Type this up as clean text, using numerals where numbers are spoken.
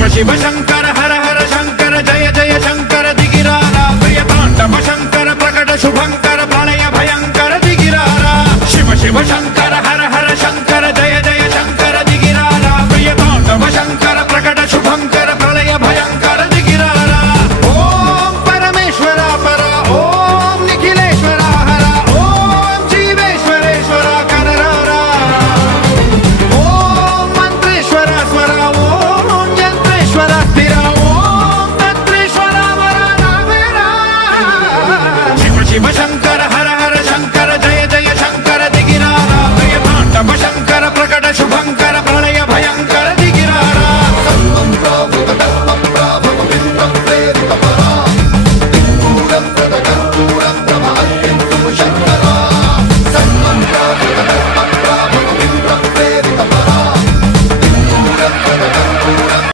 ಶಿವ ಶಿವ ಶಂಕರ ಹರ ಹರ ಶಂಕರ ಜಯ ಜಯ ಶಂಕರ ದಿಗಿರಾರ ಪ್ರಿಯ ತಾಂಡವ ಶಂಕರ ಪ್ರಕಟ ಶುಭಂಕರ ಪ್ರಳಯ ಭಯಂಕರ ದಿಗಿರಾರ ಶಿವ ಶಿವ ಶಂಕರ